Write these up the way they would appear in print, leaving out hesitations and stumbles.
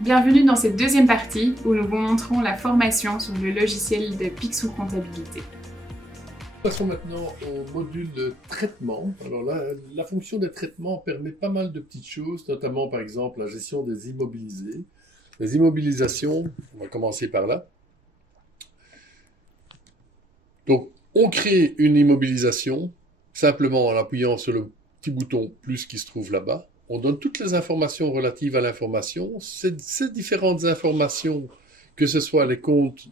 Bienvenue dans cette deuxième partie où nous vous montrons la formation sur le logiciel de Picsou Comptabilité. Passons maintenant au module de traitement. Alors là, la fonction des traitements permet pas mal de petites choses, notamment par exemple la gestion des immobilisés. Les immobilisations, on va commencer par là. Donc, on crée une immobilisation simplement en appuyant sur le petit bouton plus qui se trouve là-bas. On donne toutes les informations relatives à l'information. Ces différentes informations, que ce soit les comptes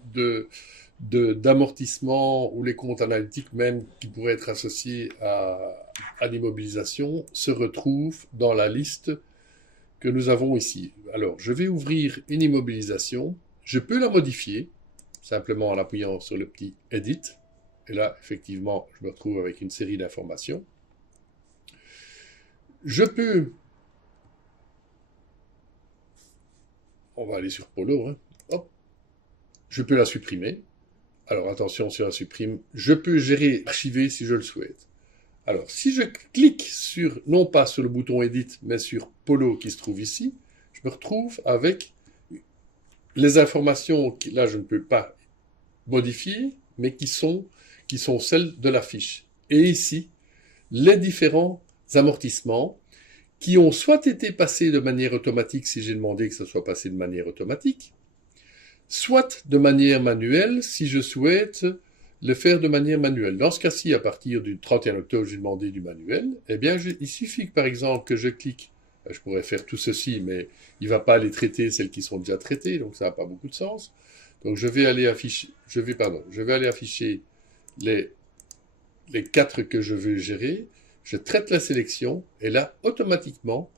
d'amortissement ou les comptes analytiques même qui pourraient être associés à l'immobilisation, se retrouvent dans la liste que nous avons ici. Alors, je vais ouvrir une immobilisation. Je peux la modifier simplement en appuyant sur le petit Edit. Et là, effectivement, je me retrouve avec une série d'informations. Je peux... On va aller sur Polo. Hop. Je peux la supprimer. Alors attention, si on la supprime, je peux gérer, archiver si je le souhaite. Alors, si je clique sur, non pas sur le bouton Edit, mais sur Polo qui se trouve ici, je me retrouve avec les informations que là, je ne peux pas modifier, mais qui sont celles de la fiche. Et ici, les différents amortissements qui ont soit été passés de manière automatique si j'ai demandé que ça soit passé de manière automatique, soit de manière manuelle si je souhaite le faire de manière manuelle. Dans ce cas-ci, à partir du 31 octobre, j'ai demandé du manuel. Eh bien, il suffit que, par exemple, que je clique, je pourrais faire tout ceci, mais il ne va pas les traiter, celles qui sont déjà traitées, donc ça n'a pas beaucoup de sens. Donc, je vais aller afficher les 4 que je veux gérer. Je traite la sélection, et là, automatiquement,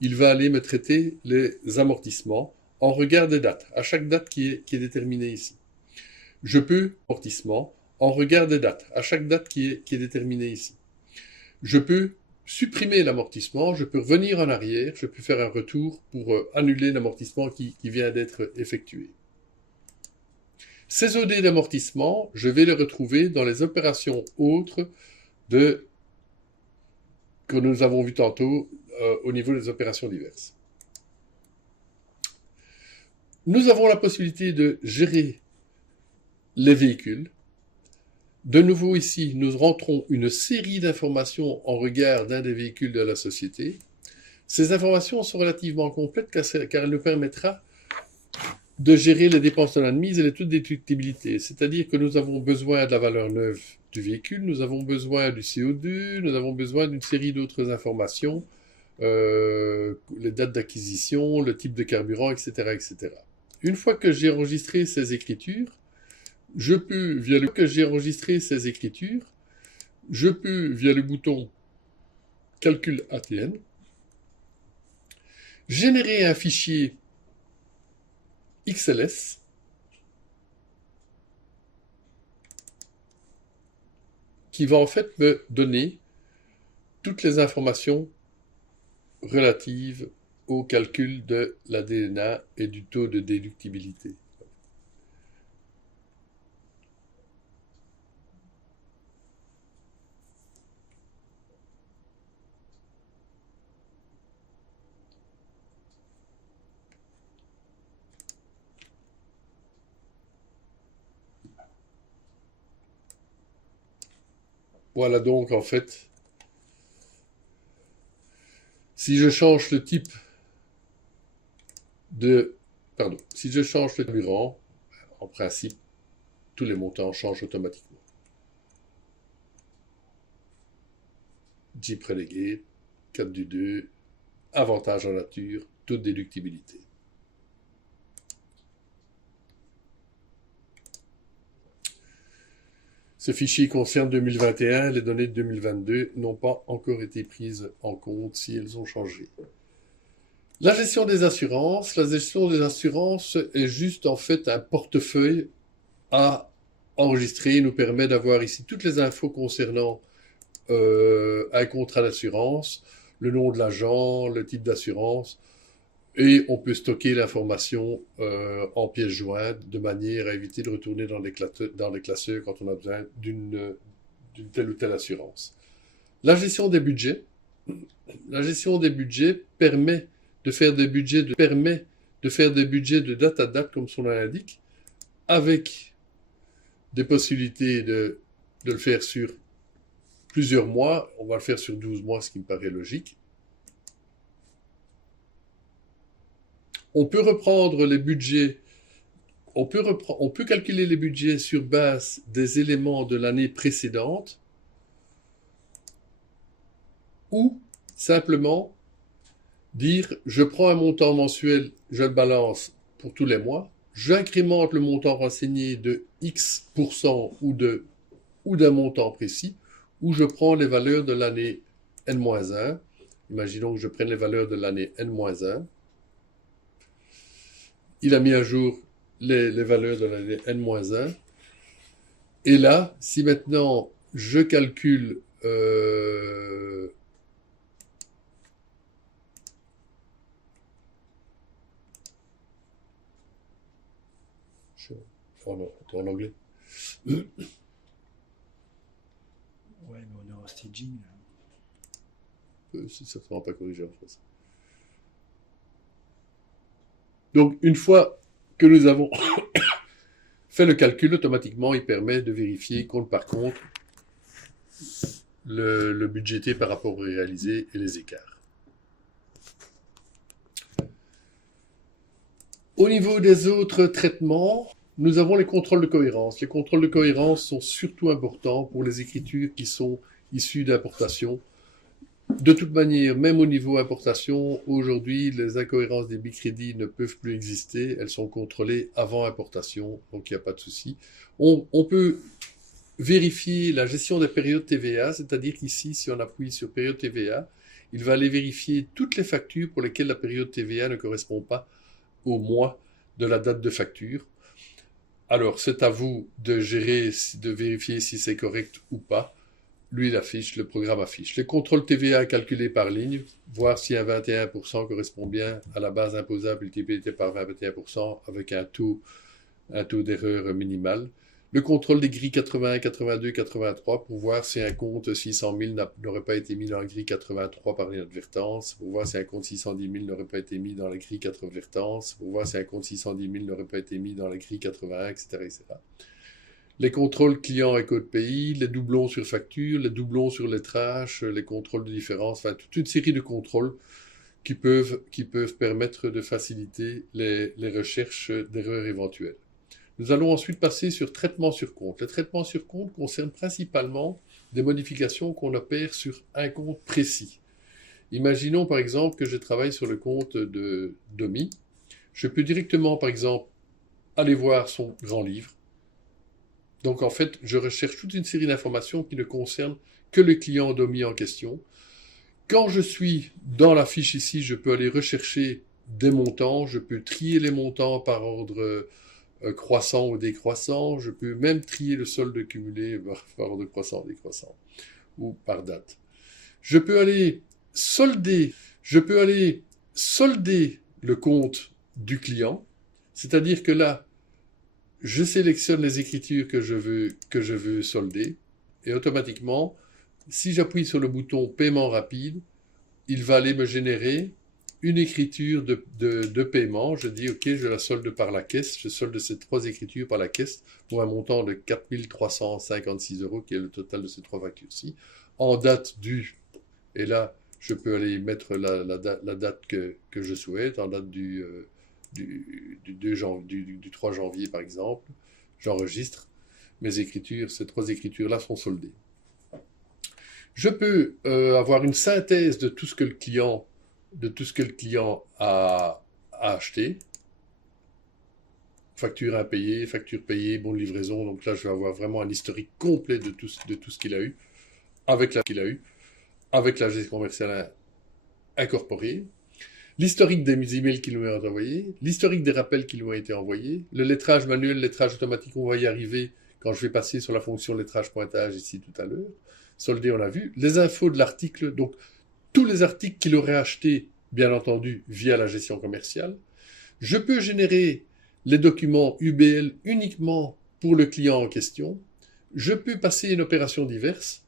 il va aller me traiter les amortissements en regard des dates, à chaque date qui est déterminée ici. Je peux, amortissement, en regard des dates, à chaque date qui est déterminée ici. Je peux supprimer l'amortissement, je peux revenir en arrière, je peux faire un retour pour annuler l'amortissement qui vient d'être effectué. Ces OD d'amortissement, je vais les retrouver dans les opérations autres que nous avons vu tantôt au niveau des opérations diverses. Nous avons la possibilité de gérer les véhicules. De nouveau ici, nous rentrons une série d'informations en regard d'un des véhicules de la société. Ces informations sont relativement complètes car elles nous permettra de gérer les dépenses non admises et les taux de déductibilité. C'est-à-dire que nous avons besoin de la valeur neuve du véhicule, nous avons besoin du CO2, nous avons besoin d'une série d'autres informations, les dates d'acquisition, le type de carburant, etc., etc. Une fois que j'ai enregistré ces écritures, je peux, via le bouton Calcul ATN, générer un fichier XLS qui va en fait me donner toutes les informations relatives au calcul de la DNA et du taux de déductibilité. Voilà donc en fait, si je change le type si je change le carburant, en principe, tous les montants changent automatiquement. Jeep Renegade, 4 du 2, avantage en nature, taux de déductibilité. Ce fichier concerne 2021, les données de 2022 n'ont pas encore été prises en compte si elles ont changé. La gestion des assurances. La gestion des assurances est juste en fait un portefeuille à enregistrer. Il nous permet d'avoir ici toutes les infos concernant un contrat d'assurance, le nom de l'agent, le type d'assurance, et on peut stocker l'information en pièces jointes de manière à éviter de retourner dans les classeurs quand on a besoin d'une telle ou telle assurance. La gestion des budgets. La gestion des budgets permet de faire des budgets de faire des budgets de date à date, comme son nom l'indique, avec des possibilités de le faire sur plusieurs mois. On va le faire sur 12 mois, ce qui me paraît logique. On peut reprendre les budgets, on peut calculer les budgets sur base des éléments de l'année précédente, ou simplement dire, je prends un montant mensuel, je le balance pour tous les mois, j'incrémente le montant renseigné de X% ou d'un montant précis, ou je prends les valeurs de l'année N-1. Imaginons que je prenne les valeurs de l'année N-1. Il a mis à jour les valeurs de l'année N-1. Et là, si maintenant je calcule en anglais. Ouais, mais on est en staging. C'est certainement pas corrigé en français. Donc, une fois que nous avons fait le calcul, automatiquement, il permet de vérifier compte par compte le budgété par rapport au réalisé et les écarts. Au niveau des autres traitements, nous avons les contrôles de cohérence. Les contrôles de cohérence sont surtout importants pour les écritures qui sont issues d'importation. De toute manière, même au niveau importation, aujourd'hui, les incohérences des bicrédits ne peuvent plus exister. Elles sont contrôlées avant importation, donc il n'y a pas de souci. On peut vérifier la gestion des périodes TVA, c'est-à-dire qu'ici, si on appuie sur période TVA, il va aller vérifier toutes les factures pour lesquelles la période TVA ne correspond pas au mois de la date de facture. Alors, c'est à vous de gérer, de vérifier si c'est correct ou pas. Lui, il affiche, le programme affiche. Les contrôles TVA calculés par ligne, voir si un 21% correspond bien à la base imposable multiplié par 21% avec un taux d'erreur minimal. Le contrôle des grilles 81, 82, 83 pour voir si un compte 600 000 n'aurait pas été mis dans la grille 83 par inadvertance, pour voir si un compte 610 000 n'aurait pas été mis dans la grille 80 advertance, pour voir si un compte 610 000 n'aurait pas été mis dans la grille 81, etc., etc. Les contrôles clients et code pays, les doublons sur facture, les doublons sur lettrage, les contrôles de différence, enfin toute une série de contrôles qui peuvent permettre de faciliter les recherches d'erreurs éventuelles. Nous allons ensuite passer sur traitement sur compte. Le traitement sur compte concerne principalement des modifications qu'on opère sur un compte précis. Imaginons par exemple que je travaille sur le compte de Domi. Je peux directement par exemple aller voir son grand livre. Donc en fait, je recherche toute une série d'informations qui ne concernent que le client Domi en question. Quand je suis dans la fiche ici, je peux aller rechercher des montants, je peux trier les montants par ordre croissant ou décroissant, je peux même trier le solde cumulé par ordre croissant ou décroissant, ou par date. Je peux aller solder le compte du client, c'est-à-dire que là, je sélectionne les écritures que je veux solder, et automatiquement, si j'appuie sur le bouton paiement rapide, il va aller me générer une écriture de paiement. Je dis, OK, je la solde par la caisse. Je solde ces 3 écritures par la caisse pour un montant de 4 356 €, qui est le total de ces 3 factures-ci, en date du. Et là, je peux aller mettre la date que je souhaite, en date du 3 janvier, par exemple. J'enregistre mes écritures. Ces 3 écritures-là sont soldées. Je peux avoir une synthèse de tout ce que le client a acheté. Facture impayée, facture payée, bon de livraison. Donc là, je vais avoir vraiment un historique complet de tout ce qu'il a eu, avec la gestion commerciale incorporée. L'historique des emails qui lui ont été envoyés, l'historique des rappels qui lui ont été envoyés, le lettrage manuel, le lettrage automatique, on va y arriver quand je vais passer sur la fonction lettrage pointage ici tout à l'heure. Soldé, on l'a vu. Les infos de l'article, donc tous les articles qu'il aurait achetés, bien entendu, via la gestion commerciale. Je peux générer les documents UBL uniquement pour le client en question. Je peux passer une opération diverse.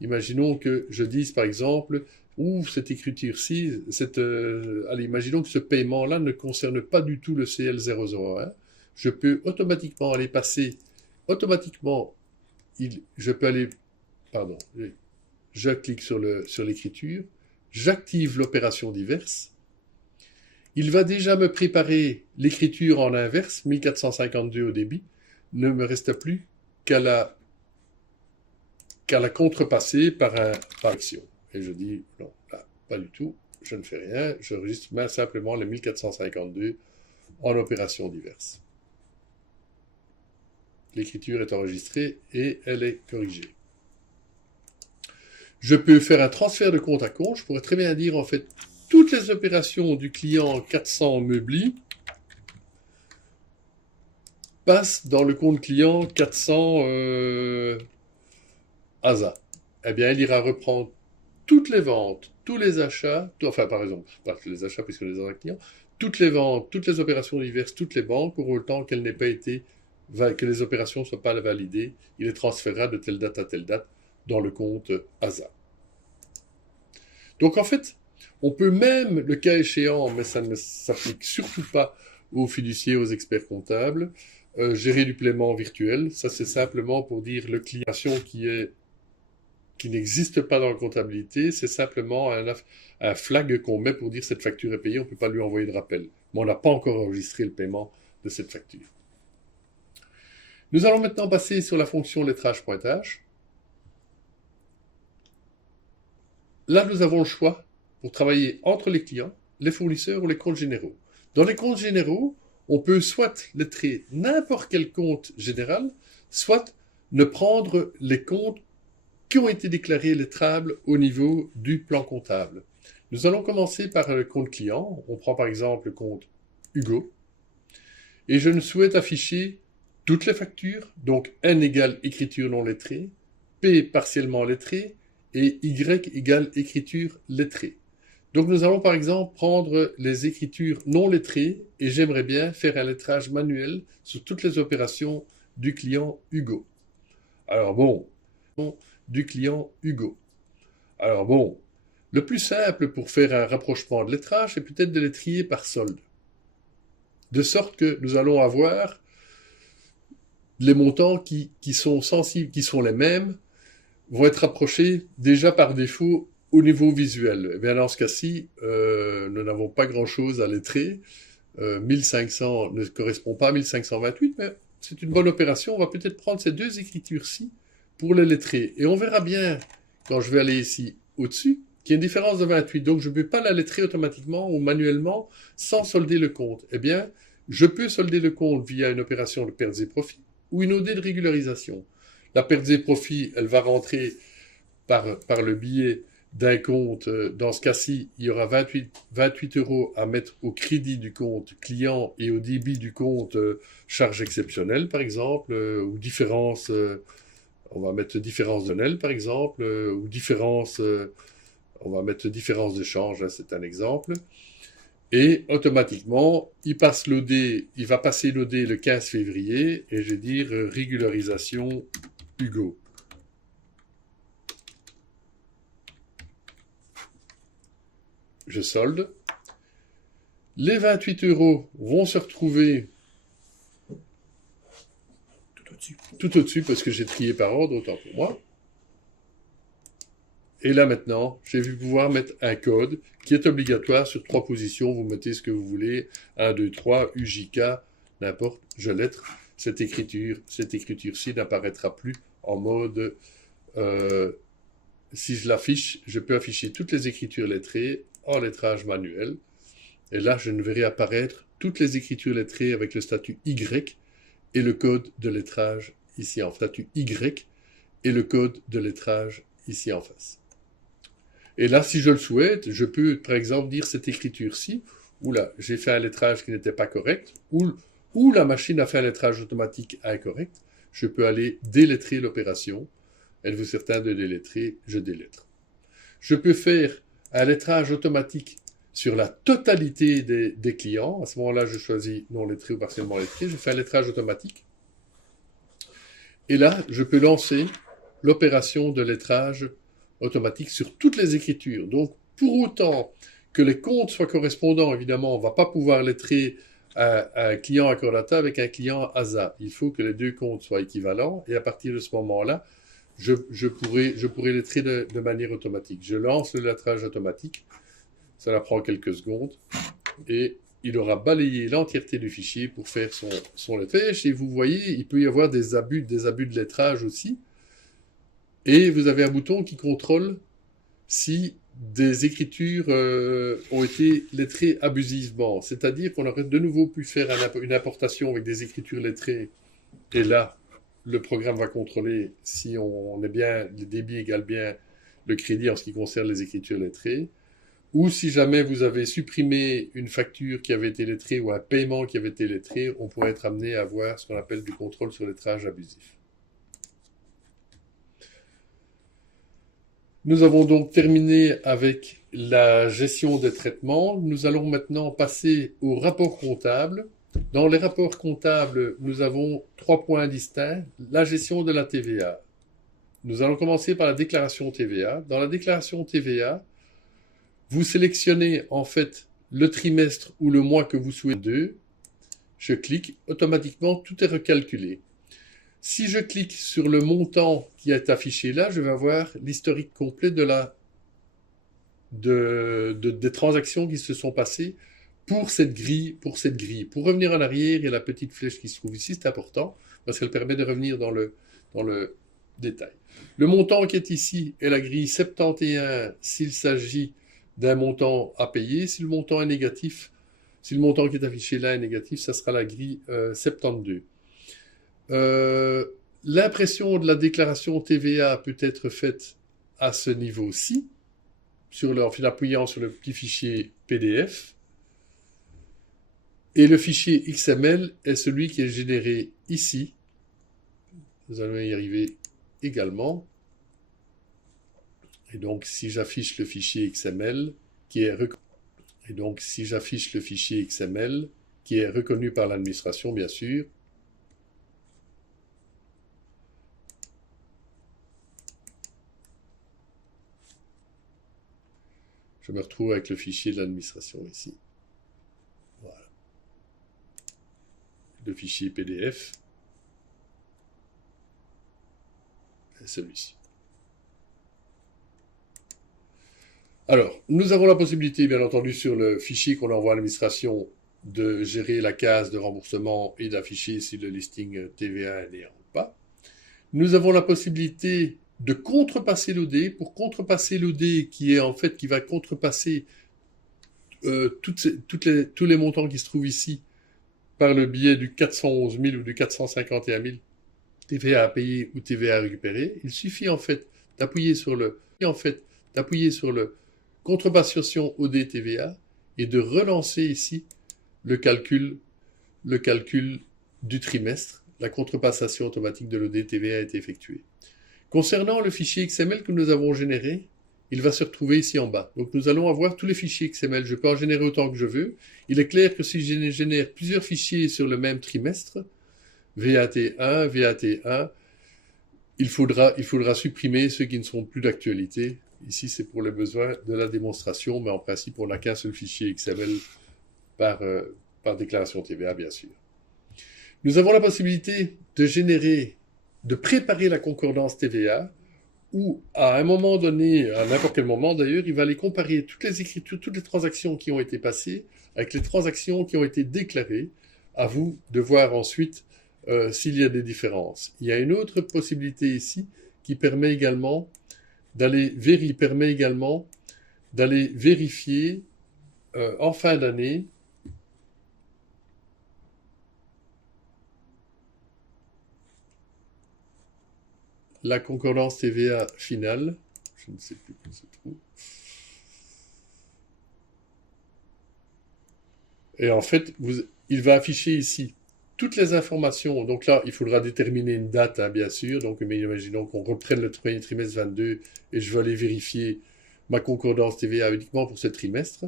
Imaginons que je dise, par exemple, ou cette écriture-ci, allez, imaginons que ce paiement-là ne concerne pas du tout le CL001, je peux automatiquement aller passer, je peux aller, pardon, je clique sur l'écriture, j'active l'opération diverse, il va déjà me préparer l'écriture en inverse, 1452 au débit, ne me reste plus qu'à la contrepasser par action. Et je dis, non, là, pas du tout, je ne fais rien, je registre simplement les 1452 en opération diverse. L'écriture est enregistrée et elle est corrigée. Je peux faire un transfert de compte à compte, je pourrais très bien dire en fait, toutes les opérations du client 400 Meubli passent dans le compte client 400 ASA. Eh bien, il ira reprendre toutes les ventes, tous les achats, enfin par exemple, pas les achats puisque les achats clients, toutes les ventes, toutes les opérations diverses, toutes les banques, pour autant qu'elles n'aient pas été, que les opérations ne soient pas validées, il les transférera de telle date à telle date dans le compte ASA. Donc en fait, on peut même, le cas échéant, mais ça ne s'applique surtout pas aux fiduciaires, aux experts comptables, gérer du paiement virtuel. Ça, c'est simplement pour dire le client qui n'existe pas dans la comptabilité, c'est simplement un flag qu'on met pour dire cette facture est payée, on ne peut pas lui envoyer de rappel. Mais on n'a pas encore enregistré le paiement de cette facture. Nous allons maintenant passer sur la fonction lettrage-pointage. Là, nous avons le choix pour travailler entre les clients, les fournisseurs ou les comptes généraux. Dans les comptes généraux, on peut soit lettrer n'importe quel compte général, soit ne prendre les comptes qui ont été déclarés lettrables au niveau du plan comptable. Nous allons commencer par le compte client. On prend par exemple le compte Hugo. Et je ne souhaite afficher toutes les factures, donc N égale écriture non lettrée, P partiellement lettrée et Y égale écriture lettrée. Donc nous allons par exemple prendre les écritures non lettrées et j'aimerais bien faire un lettrage manuel sur toutes les opérations du client Hugo. Alors bon, du client Hugo. Alors bon, le plus simple pour faire un rapprochement de lettrage, c'est peut-être de les trier par solde. De sorte que nous allons avoir les montants qui sont sensibles, qui sont les mêmes, vont être rapprochés déjà par défaut au niveau visuel. Et bien dans ce cas-ci, nous n'avons pas grand-chose à lettrer. 1500 ne correspond pas à 1528, mais c'est une bonne opération. On va peut-être prendre ces deux écritures-ci pour les lettrer. Et on verra bien, quand je vais aller ici au-dessus, qu'il y a une différence de 28. Donc je ne peux pas la lettrer automatiquement ou manuellement sans solder le compte. Eh bien, je peux solder le compte via une opération de pertes et profits ou une OD de régularisation. La perte et profit, elle va rentrer par le biais d'un compte. Dans ce cas-ci, il y aura 28 € à mettre au crédit du compte client et au débit du compte charge exceptionnelle, par exemple, ou différence, on va mettre différence de NEL, par exemple, ou différence, on va mettre différence de change, hein, c'est un exemple. Et automatiquement, il va passer l'OD le 15 février, et je vais dire régularisation Hugo. Je solde. Les 28 € vont se retrouver tout au-dessus parce que j'ai trié par ordre, autant pour moi. Et là maintenant, je vais pouvoir mettre un code qui est obligatoire sur 3 positions. Vous mettez ce que vous voulez, 1, 2, 3, UJK, n'importe, je lettre. Cette écriture-ci n'apparaîtra plus en mode... si je l'affiche, je peux afficher toutes les écritures lettrées en lettrage manuel. Et là, je ne verrai apparaître toutes les écritures lettrées avec le statut Y et le code de lettrage ici en statut Y et le code de lettrage ici en face. Et là, si je le souhaite, je peux, par exemple, dire cette écriture-ci, où là, j'ai fait un lettrage qui n'était pas correct, ou la machine a fait un lettrage automatique incorrect, je peux aller délettrer l'opération. Êtes-vous certain de délettrer? Je délettre. Je peux faire un lettrage automatique sur la totalité des clients. À ce moment-là, je choisis non lettré ou partiellement lettré. Je fais un lettrage automatique. Et là, je peux lancer l'opération de lettrage automatique sur toutes les écritures. Donc, Pour autant que les comptes soient correspondants, évidemment, on ne va pas pouvoir lettrer un client Accordata avec un client ASA. Il faut que les deux comptes soient équivalents et à partir de ce moment-là, je pourrais lettrer de manière automatique. Je lance le lettrage automatique, ça prend quelques secondes et il aura balayé l'entièreté du fichier pour faire son lettrage. Et vous voyez, il peut y avoir des abus de lettrage aussi. Et vous avez un bouton qui contrôle si des écritures ont été lettrées abusivement. C'est-à-dire qu'on aurait de nouveau pu faire une importation avec des écritures lettrées. Et là, le programme va contrôler si on est bien, le débit égale bien le crédit en ce qui concerne les écritures lettrées. Ou si jamais vous avez supprimé une facture qui avait été lettrée ou un paiement qui avait été lettré, on pourrait être amené à avoir ce qu'on appelle du contrôle sur lettrage abusif. Nous avons donc terminé avec la gestion des traitements. Nous allons maintenant passer au rapport comptable. Dans les rapports comptables, nous avons 3 points distincts. La gestion de la TVA. Nous allons commencer par la déclaration TVA. Dans la déclaration TVA, vous sélectionnez en fait le trimestre ou le mois que vous souhaitez. Je clique, automatiquement tout est recalculé. Si je clique sur le montant qui est affiché là, je vais avoir l'historique complet des transactions qui se sont passées pour cette grille. Pour revenir en arrière, il y a la petite flèche qui se trouve ici, c'est important, parce qu'elle permet de revenir dans le détail. Le montant qui est ici est la grille 71 s'il s'agit d'un montant à payer. Si le montant est négatif, si le montant qui est affiché là est négatif, ça sera la grille 72. L'impression de la déclaration TVA peut être faite à ce niveau-ci, en appuyant sur le petit fichier PDF. Et le fichier XML est celui qui est généré ici. Nous allons y arriver également. Et donc, si j'affiche le fichier XML qui est reconnu par l'administration, bien sûr, je me retrouve avec le fichier de l'administration ici. Voilà. Le fichier PDF est celui-ci. Alors, nous avons la possibilité, bien entendu, sur le fichier qu'on envoie à l'administration, de gérer la case de remboursement et d'afficher si le listing TVA est né ou pas. Nous avons la possibilité de contrepasser l'OD. Pour contrepasser l'OD, qui va contrepasser tous les montants qui se trouvent ici par le biais du 411 000 ou du 451 000 TVA à payer ou TVA à récupérer, il suffit en fait d'appuyer sur le contrepassation OD TVA et de relancer ici le calcul du trimestre. La contrepassation automatique de l'OD TVA a été effectuée. Concernant le fichier XML que nous avons généré, il va se retrouver ici en bas. Donc nous allons avoir tous les fichiers XML. Je peux en générer autant que je veux. Il est clair que si je génère plusieurs fichiers sur le même trimestre, VAT1, VAT1, il faudra supprimer ceux qui ne seront plus d'actualité. Ici, c'est pour les besoins de la démonstration, mais en principe, on n'a qu'un seul fichier XML par déclaration TVA, bien sûr. Nous avons la possibilité de préparer la concordance TVA, où à un moment donné, à n'importe quel moment d'ailleurs, il va aller comparer toutes les écritures, toutes les transactions qui ont été passées avec les transactions qui ont été déclarées. À vous de voir ensuite s'il y a des différences. Il y a une autre possibilité ici qui permet également d'aller vérifier en fin d'année la concordance TVA finale. Je ne sais plus où se trouve. Et en fait, il va afficher ici toutes les informations. Donc là, il faudra déterminer une date, hein, bien sûr. Donc, mais imaginons qu'on reprenne le premier trimestre 22 et je vais aller vérifier ma concordance TVA uniquement pour ce trimestre.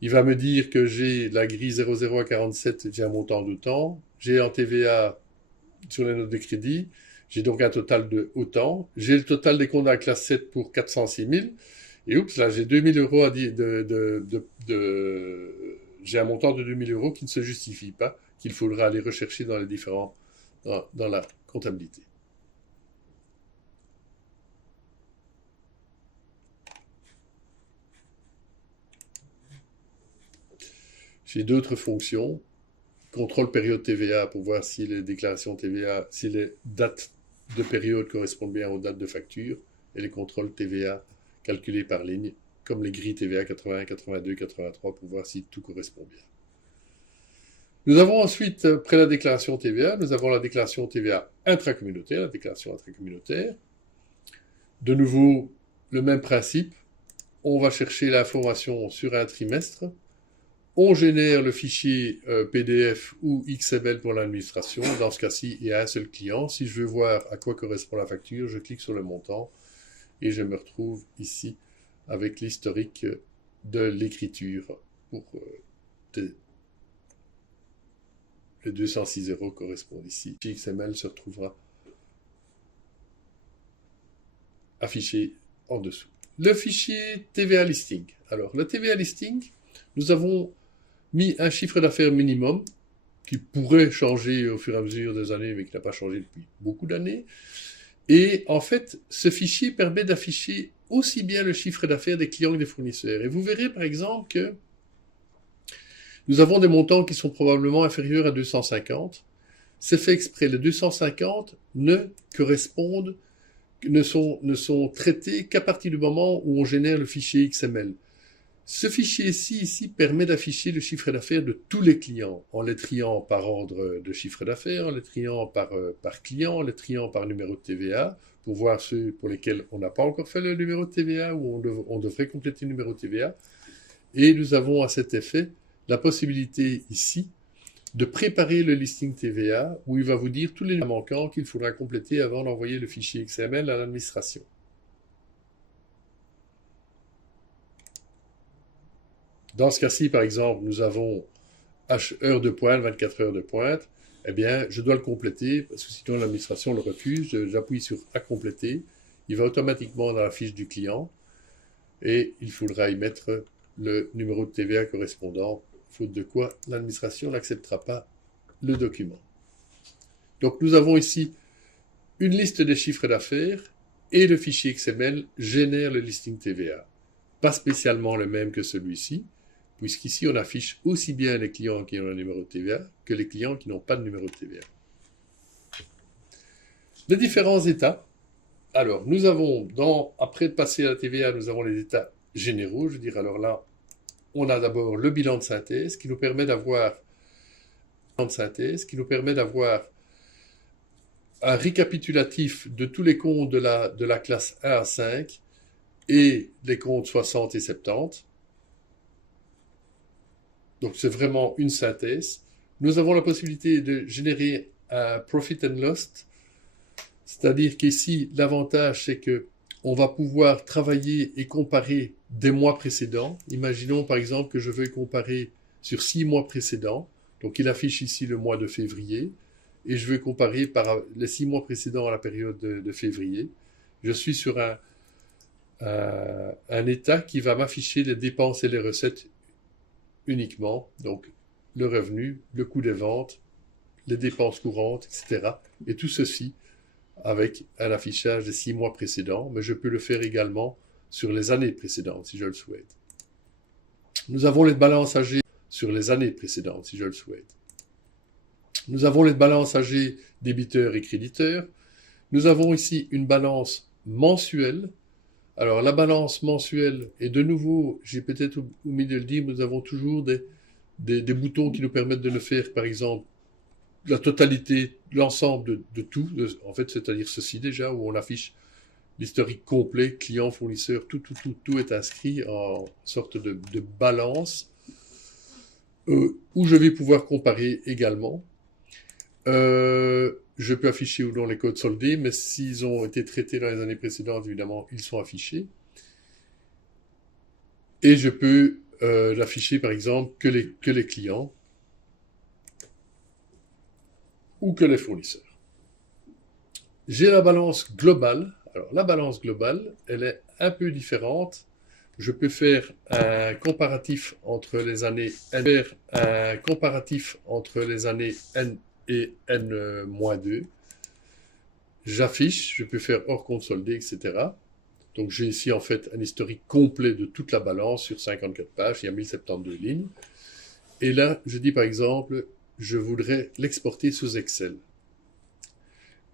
Il va me dire que j'ai la grille 00 à 47, j'ai un montant d'autant. J'ai en TVA sur les notes de crédit. J'ai donc un total de autant. J'ai le total des comptes à la classe 7 pour 406 000. Et oups, là, j'ai 2000 euros j'ai un montant de 2000 euros qui ne se justifie pas, qu'il faudra aller rechercher dans dans la comptabilité. J'ai d'autres fonctions. Contrôle période TVA pour voir si les déclarations TVA, si les dates de période correspondent bien aux dates de facture, et les contrôles TVA calculés par ligne, comme les grilles TVA 81, 82, 83, pour voir si tout correspond bien. Nous avons ensuite, après la déclaration TVA, nous avons la déclaration TVA intracommunautaire, la déclaration intracommunautaire. De nouveau, le même principe. On va chercher l'information sur un trimestre. On génère le fichier PDF ou XML pour l'administration. Dans ce cas-ci, il y a un seul client. Si je veux voir à quoi correspond la facture, je clique sur le montant et je me retrouve ici avec l'historique de l'écriture pour les 206 euros correspondent ici. Le fichier XML se retrouvera affiché en dessous. Le fichier TVA Listing. Alors, le TVA Listing, nous avons mis un chiffre d'affaires minimum qui pourrait changer au fur et à mesure des années, mais qui n'a pas changé depuis beaucoup d'années. Et en fait, ce fichier permet d'afficher aussi bien le chiffre d'affaires des clients que des fournisseurs. Et vous verrez par exemple que nous avons des montants qui sont probablement inférieurs à 250. C'est fait exprès. Les 250 ne sont traités qu'à partir du moment où on génère le fichier XML. Ce fichier-ci ici permet d'afficher le chiffre d'affaires de tous les clients, en les triant par ordre de chiffre d'affaires, en les triant par client, en les triant par numéro de TVA, pour voir ceux pour lesquels on n'a pas encore fait le numéro de TVA, ou on devrait compléter le numéro de TVA. Et nous avons à cet effet la possibilité ici de préparer le listing TVA, où il va vous dire tous les manquants qu'il faudra compléter avant d'envoyer le fichier XML à l'administration. Dans ce cas-ci, par exemple, nous avons heure de pointe, 24 heures de pointe. Eh bien, je dois le compléter, parce que sinon l'administration le refuse. J'appuie sur « À compléter ». Il va automatiquement dans la fiche du client et il faudra y mettre le numéro de TVA correspondant, faute de quoi l'administration n'acceptera pas le document. Donc, nous avons ici une liste des chiffres d'affaires et le fichier XML génère le listing TVA. Pas spécialement le même que celui-ci, puisqu'ici, on affiche aussi bien les clients qui ont un numéro de TVA que les clients qui n'ont pas de numéro de TVA. Les différents états. Alors, nous avons, après de passer à la TVA, nous avons les états généraux. Je veux dire, alors là, on a d'abord le bilan de synthèse qui nous permet d'avoir un récapitulatif de tous les comptes de la classe 1 à 5 et les comptes 60 et 70. Donc, c'est vraiment une synthèse. Nous avons la possibilité de générer un profit and loss, c'est-à-dire qu'ici, l'avantage, c'est que on va pouvoir travailler et comparer des mois précédents. Imaginons, par exemple, que je veux comparer sur 6 mois précédents. Donc, il affiche ici le mois de février. Et je veux comparer par les 6 mois précédents à la période de février. Je suis sur un état qui va m'afficher les dépenses et les recettes uniquement, donc le revenu, le coût des ventes, les dépenses courantes, etc. Et tout ceci avec un affichage des 6 mois précédents, mais je peux le faire également sur les années précédentes, si je le souhaite. Nous avons les balances AG sur les années précédentes, si je le souhaite. Nous avons les balances AG débiteurs et créditeurs. Nous avons ici une balance mensuelle. Alors, la balance mensuelle, et de nouveau, j'ai peut-être omis de le dire, nous avons toujours des boutons qui nous permettent de le faire, par exemple, la totalité, l'ensemble de tout, en fait, c'est-à-dire ceci déjà, où on affiche l'historique complet, client, fournisseur, tout est inscrit en sorte de balance, où je vais pouvoir comparer également. Je peux afficher ou non les codes soldés, mais s'ils ont été traités dans les années précédentes, évidemment, ils sont affichés. Et je peux l'afficher, par exemple, que les clients ou que les fournisseurs. J'ai la balance globale. Alors, la balance globale, elle est un peu différente je peux faire un comparatif entre les années N, N et N-2. J'affiche, je peux faire hors compte soldé, etc. Donc j'ai ici en fait un historique complet de toute la balance sur 54 pages, il y a 1072 lignes. Et là, je dis par exemple, je voudrais l'exporter sous Excel.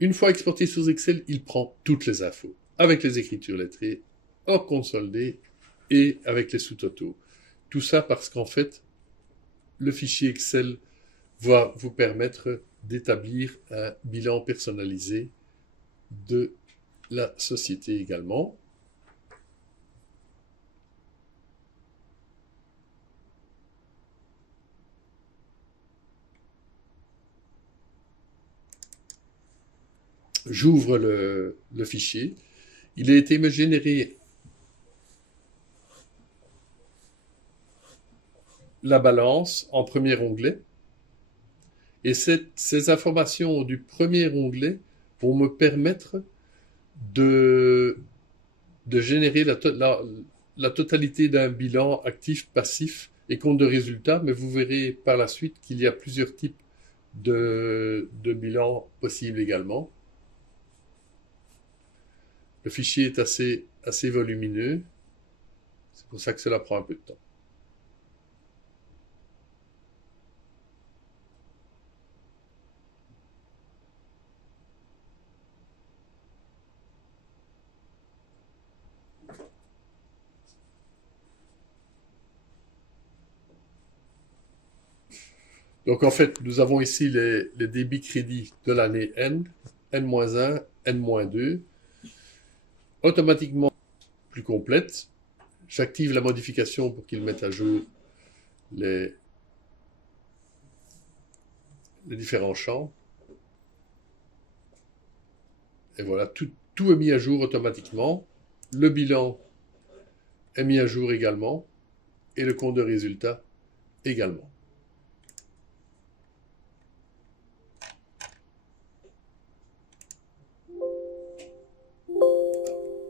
Une fois exporté sous Excel, il prend toutes les infos, avec les écritures lettrées, hors compte soldé et avec les sous-totaux. Tout ça parce qu'en fait, le fichier Excel va vous permettre d'établir un bilan personnalisé de la société également. J'ouvre le fichier. Il a été généré la balance en premier onglet. Et ces informations du premier onglet vont me permettre de générer la totalité d'un bilan actif, passif et compte de résultats. Mais vous verrez par la suite qu'il y a plusieurs types de bilans possibles également. Le fichier est assez volumineux. C'est pour ça que cela prend un peu de temps. Donc en fait, nous avons ici les débits crédits de l'année N, N-1, N-2. Automatiquement plus complète. J'active la modification pour qu'il mette à jour les différents champs. Et voilà, tout est mis à jour automatiquement. Le bilan est mis à jour également. Et le compte de résultat également.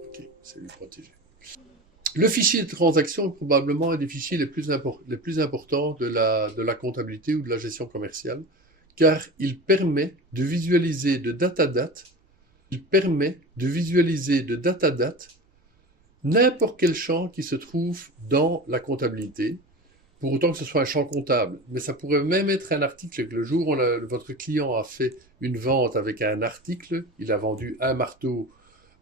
Ok, c'est lui protéger. Le fichier de transaction est probablement un des fichiers les plus importants de la comptabilité ou de la gestion commerciale, car il permet de visualiser de date à date, n'importe quel champ qui se trouve dans la comptabilité, pour autant que ce soit un champ comptable. Mais ça pourrait même être un article, que le jour où votre client a fait une vente avec un article, il a vendu un marteau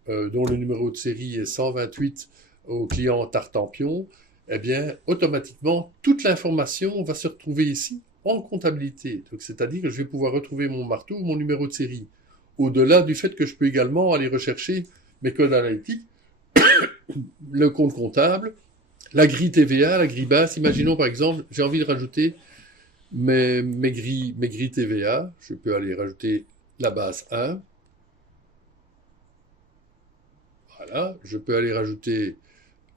dont le numéro de série est 128 au client Tartampion, eh bien, automatiquement, toute l'information va se retrouver ici en comptabilité. Donc, c'est-à-dire que je vais pouvoir retrouver mon marteau ou mon numéro de série. Au-delà du fait que je peux également aller rechercher mes codes analytiques, le compte comptable, la grille TVA, la grille basse. Imaginons par exemple, j'ai envie de rajouter mes grilles TVA. Je peux aller rajouter la base 1. Voilà. Je peux aller rajouter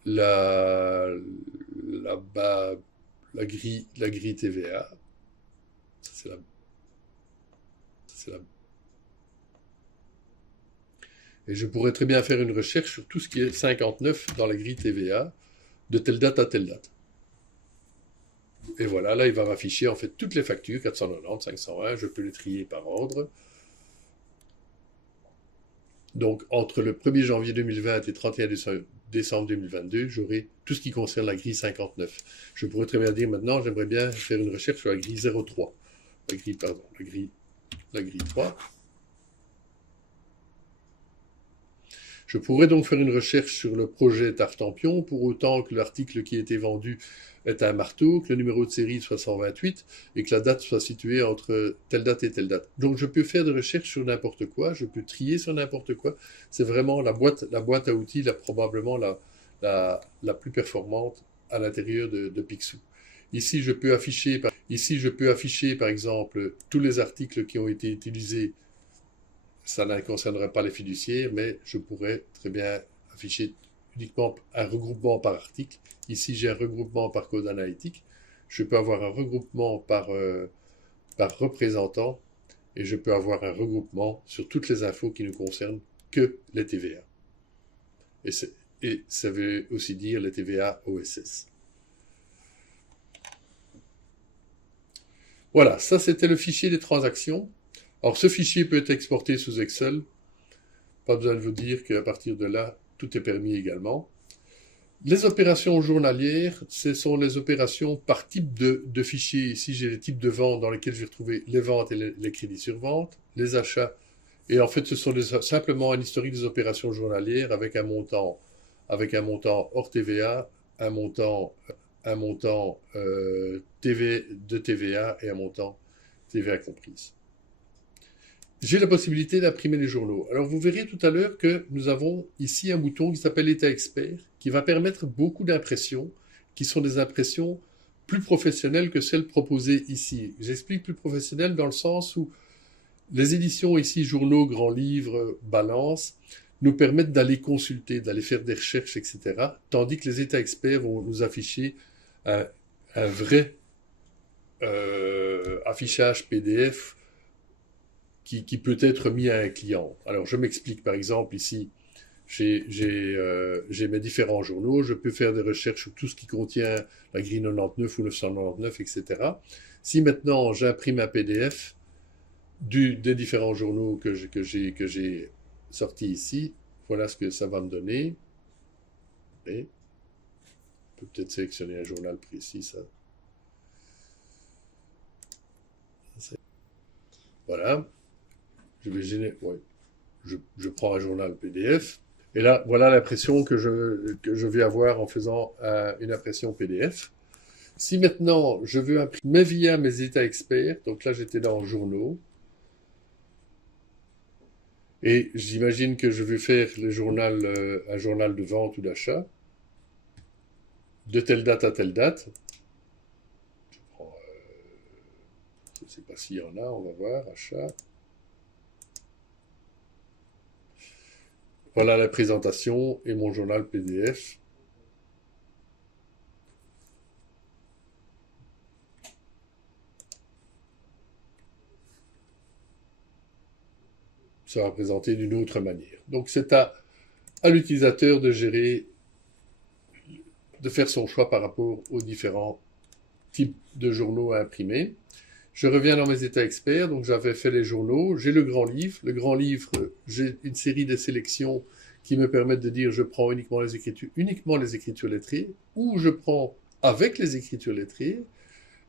la grille TVA. C'est la. Et je pourrais très bien faire une recherche sur tout ce qui est 59 dans la grille TVA, de telle date à telle date. Et voilà, là, il va m'afficher en fait toutes les factures, 490, 501, je peux les trier par ordre. Donc, entre le 1er janvier 2020 et 31 décembre 2022, j'aurai tout ce qui concerne la grille 59. Je pourrais très bien dire maintenant, j'aimerais bien faire une recherche sur la grille 03. La grille 3. Je pourrais donc faire une recherche sur le projet Tartampion, pour autant que l'article qui a été vendu est un marteau, que le numéro de série soit 128 et que la date soit située entre telle date et telle date. Donc je peux faire des recherches sur n'importe quoi, je peux trier sur n'importe quoi. C'est vraiment la boîte à outils, probablement la plus performante à l'intérieur de Picsou. Ici, je peux afficher par exemple tous les articles qui ont été utilisés. Ça ne concernerait pas les fiduciaires, mais je pourrais très bien afficher uniquement un regroupement par article. Ici, j'ai un regroupement par code analytique. Je peux avoir un regroupement par représentant et je peux avoir un regroupement sur toutes les infos qui ne concernent que les TVA. et ça veut aussi dire les TVA OSS. Voilà, ça c'était le fichier des transactions. Alors ce fichier peut être exporté sous Excel. Pas besoin de vous dire qu'à partir de là, tout est permis également. Les opérations journalières, ce sont les opérations par type de fichier. Ici, j'ai les types de ventes dans lesquels je vais retrouver les ventes et les crédits sur vente, les achats. Et en fait, ce sont simplement un historique des opérations journalières avec un montant hors TVA, un montant de TVA et un montant TVA comprise. J'ai la possibilité d'imprimer les journaux. Alors vous verrez tout à l'heure que nous avons ici un bouton qui s'appelle État expert, qui va permettre beaucoup d'impressions, qui sont des impressions plus professionnelles que celles proposées ici. J'explique plus professionnelles dans le sens où les éditions ici, journaux, grands livres, balance, nous permettent d'aller consulter, d'aller faire des recherches, etc. Tandis que les États experts vont nous afficher un vrai affichage PDF qui peut être mis à un client. Alors, je m'explique. Par exemple, ici, j'ai mes différents journaux. Je peux faire des recherches sur tout ce qui contient la grille 99 ou 999, etc. Si maintenant, j'imprime un PDF des différents journaux que j'ai sortis ici, voilà ce que ça va me donner. Et on peut peut-être sélectionner un journal précis, ça. Voilà. Je prends un journal PDF. Et là, voilà l'impression que je vais avoir en faisant une impression PDF. Si maintenant, je veux imprimer via mes états experts, donc là, j'étais dans journaux, et j'imagine que je vais faire un journal de vente ou d'achat, de telle date à telle date. Je prends, je ne sais pas s'il y en a, on va voir, achat. Voilà la présentation et mon journal PDF. Ça va présenter d'une autre manière. Donc c'est à l'utilisateur de gérer, de faire son choix par rapport aux différents types de journaux à imprimer. Je reviens dans mes états experts, donc j'avais fait les journaux, j'ai le grand livre. Le grand livre, j'ai une série de sélections qui me permettent de dire je prends uniquement les écritures lettrées, ou je prends avec les écritures lettrées,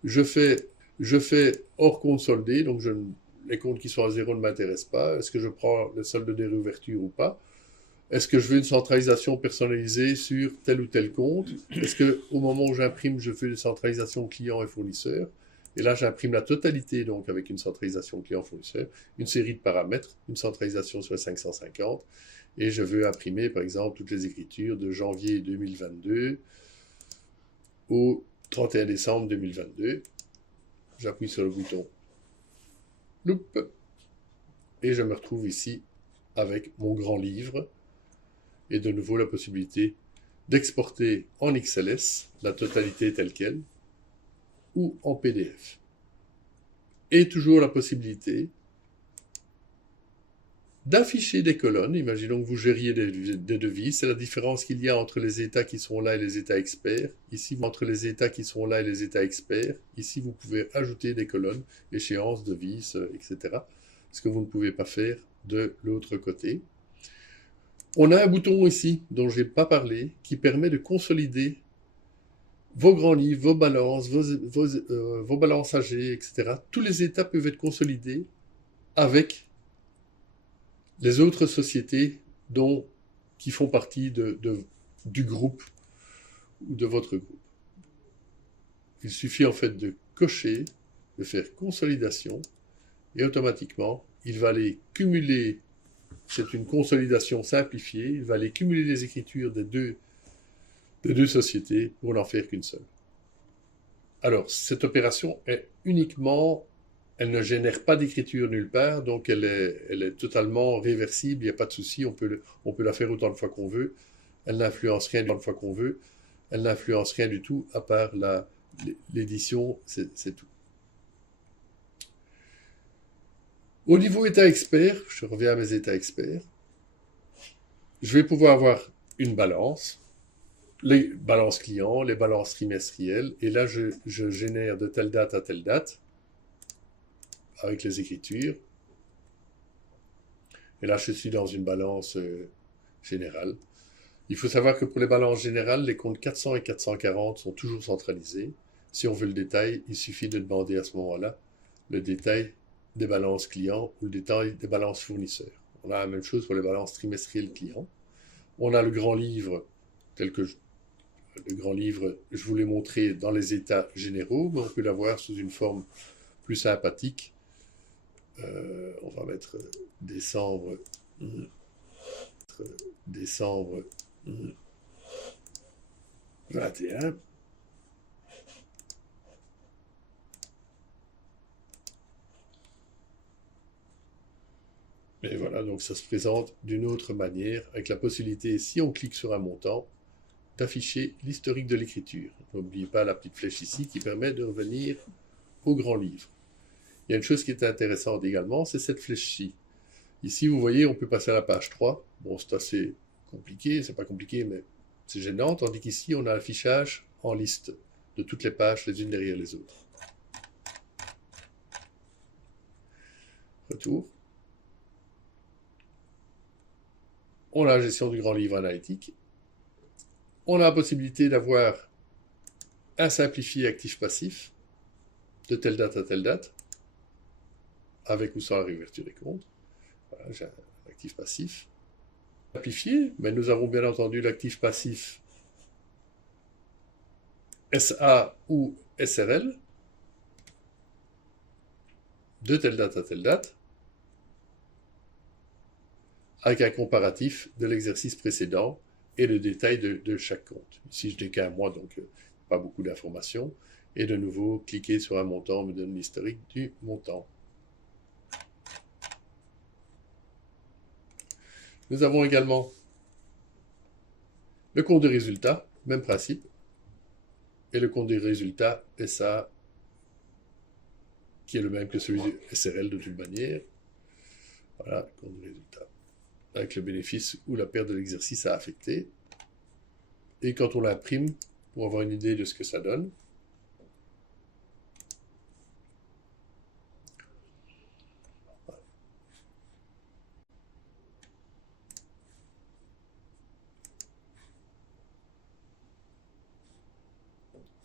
je fais hors compte soldé, donc les comptes qui sont à zéro ne m'intéressent pas. Est-ce que je prends le solde de réouverture ou pas? Est-ce que je veux une centralisation personnalisée sur tel ou tel compte? Est-ce qu'au moment où j'imprime, je fais une centralisation client et fournisseur? Et là, j'imprime la totalité, donc avec une centralisation client-fournisseur, une série de paramètres, une centralisation sur 550, et je veux imprimer, par exemple, toutes les écritures de janvier 2022 au 31 décembre 2022. J'appuie sur le bouton loupe, et je me retrouve ici avec mon grand livre, et de nouveau la possibilité d'exporter en XLS la totalité telle qu'elle, ou en PDF. Et toujours la possibilité d'afficher des colonnes. Imaginons que vous gériez des devis. C'est la différence qu'il y a entre les états qui sont là et les états experts. Ici, entre les états qui sont là et les états experts, ici, vous pouvez ajouter des colonnes, échéances, devis, etc. Ce que vous ne pouvez pas faire de l'autre côté. On a un bouton ici, dont je n'ai pas parlé, qui permet de consolider vos grands livres, vos balances, vos balances AG, etc. Tous les états peuvent être consolidés avec les autres sociétés qui font partie du groupe ou de votre groupe. Il suffit en fait de cocher, de faire consolidation, et automatiquement, il va aller cumuler, c'est une consolidation simplifiée, il va aller cumuler les écritures des deux sociétés pour n'en faire qu'une seule. Alors, cette opération est elle ne génère pas d'écriture nulle part, donc elle est totalement réversible, il n'y a pas de souci, on peut la faire autant de fois qu'on veut, elle n'influence rien autant de fois qu'on veut, elle n'influence rien du tout, à part l'édition, c'est tout. Au niveau état expert, je reviens à mes états experts, je vais pouvoir avoir une balance, les balances clients, les balances trimestrielles, et là je génère de telle date à telle date, avec les écritures. Et là je suis dans une balance générale. Il faut savoir que pour les balances générales, les comptes 400 et 440 sont toujours centralisés. Si on veut le détail, il suffit de demander à ce moment-là le détail des balances clients ou le détail des balances fournisseurs. On a la même chose pour les balances trimestrielles clients. On a le grand livre, tel que le grand livre, je vous l'ai montré dans les états généraux, mais on peut l'avoir sous une forme plus sympathique. On va mettre décembre 21. Et voilà, donc ça se présente d'une autre manière, avec la possibilité, si on clique sur un montant, d'afficher l'historique de l'écriture. N'oubliez pas la petite flèche ici qui permet de revenir au grand livre. Il y a une chose qui est intéressante également, c'est cette flèche-ci. Ici, vous voyez, on peut passer à la page 3. Bon, c'est assez compliqué, c'est pas compliqué, mais c'est gênant, tandis qu'ici, on a l'affichage en liste de toutes les pages, les unes derrière les autres. Retour. On a la gestion du grand livre analytique. On a la possibilité d'avoir un simplifié actif-passif de telle date à telle date, avec ou sans la réouverture des comptes. Voilà, j'ai un actif-passif. Simplifié, mais nous avons bien entendu l'actif-passif SA ou SRL de telle date à telle date, avec un comparatif de l'exercice précédent et le détail de chaque compte. Ici, je n'ai qu'un mois, donc pas beaucoup d'informations. Et de nouveau, cliquer sur un montant me donne l'historique du montant. Nous avons également le compte de résultat, même principe, et le compte de résultat SA, qui est le même que celui du SRL de toute manière. Voilà, le compte de résultat, avec le bénéfice ou la perte de l'exercice à affecter. Et quand on l'imprime, pour avoir une idée de ce que ça donne,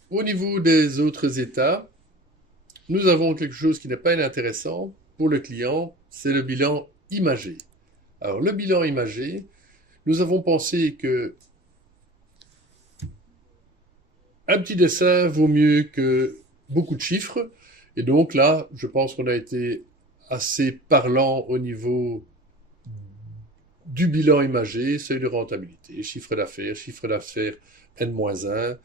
au niveau des autres états, nous avons quelque chose qui n'est pas inintéressant pour le client, c'est le bilan imagé. Alors, le bilan imagé, nous avons pensé que un petit dessin vaut mieux que beaucoup de chiffres. Et donc là, je pense qu'on a été assez parlant au niveau du bilan imagé, seuil de rentabilité, chiffre d'affaires N-1,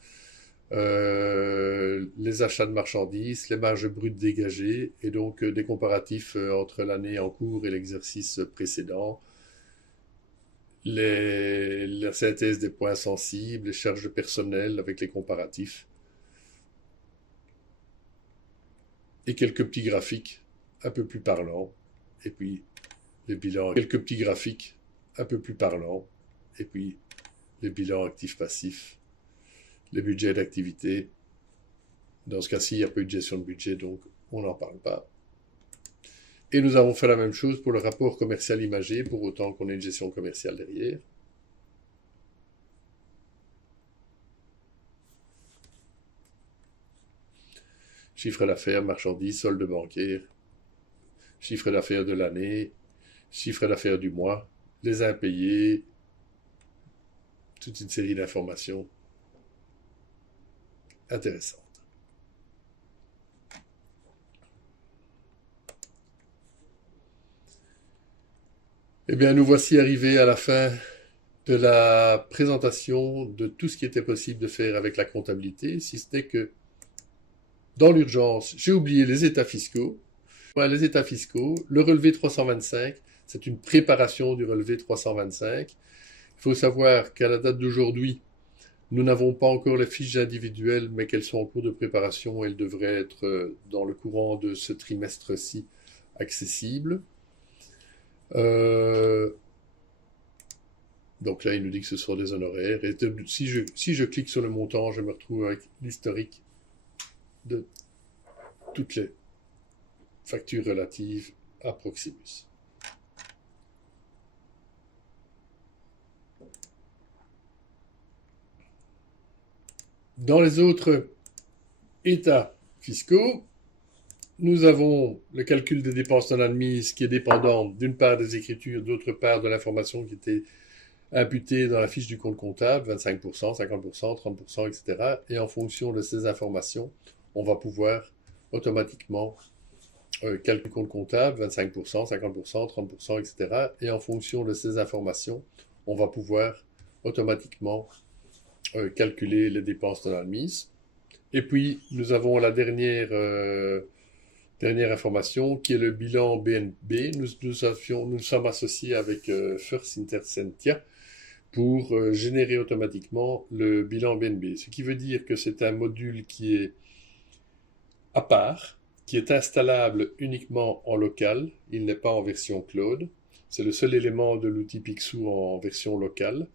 les achats de marchandises, les marges brutes dégagées, et donc des comparatifs entre l'année en cours et l'exercice précédent, la synthèse des points sensibles, les charges de personnel avec les comparatifs, et quelques petits graphiques un peu plus parlants, et puis les bilans, quelques petits graphiques un peu plus parlants, et puis les bilans actifs-passifs, les budgets d'activité. Dans ce cas-ci, il n'y a pas eu de gestion de budget, donc on n'en parle pas. Et nous avons fait la même chose pour le rapport commercial imagé, pour autant qu'on ait une gestion commerciale derrière. Chiffre d'affaires, marchandises, solde bancaire, chiffre d'affaires de l'année, chiffre d'affaires du mois, les impayés, toute une série d'informations intéressantes. Eh bien, nous voici arrivés à la fin de la présentation de tout ce qui était possible de faire avec la comptabilité, si ce n'est que, dans l'urgence, j'ai oublié les états fiscaux. Les états fiscaux, le relevé 325, c'est une préparation du relevé 325. Il faut savoir qu'à la date d'aujourd'hui, nous n'avons pas encore les fiches individuelles, mais qu'elles sont en cours de préparation et elles devraient être, dans le courant de ce trimestre-ci, accessibles. Donc là, il nous dit que ce sont des honoraires. Et si je clique sur le montant, je me retrouve avec l'historique de toutes les factures relatives à Proximus. Dans les autres états fiscaux, nous avons le calcul des dépenses non admises qui est dépendant d'une part des écritures, d'autre part de l'information qui était imputée dans la fiche du compte comptable, 25%, 50%, 30%, etc. Et en fonction de ces informations, on va pouvoir automatiquement calculer le compte comptable, 25%, 50%, 30%, etc. Et en fonction de ces informations, on va pouvoir automatiquement calculer les dépenses non admises. Et puis, nous avons la dernière information qui est le bilan BNB. Nous sommes associés avec First Intercentia pour générer automatiquement le bilan BNB. Ce qui veut dire que c'est un module qui est à part, qui est installable uniquement en local. Il n'est pas en version cloud. C'est le seul élément de l'outil Picsou en version locale.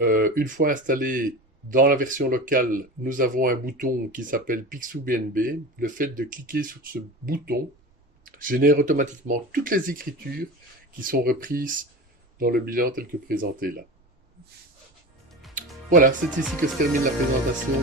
Une fois installé dans la version locale, nous avons un bouton qui s'appelle Picsou BNB. Le fait de cliquer sur ce bouton génère automatiquement toutes les écritures qui sont reprises dans le bilan tel que présenté là. Voilà, c'est ici que se termine la présentation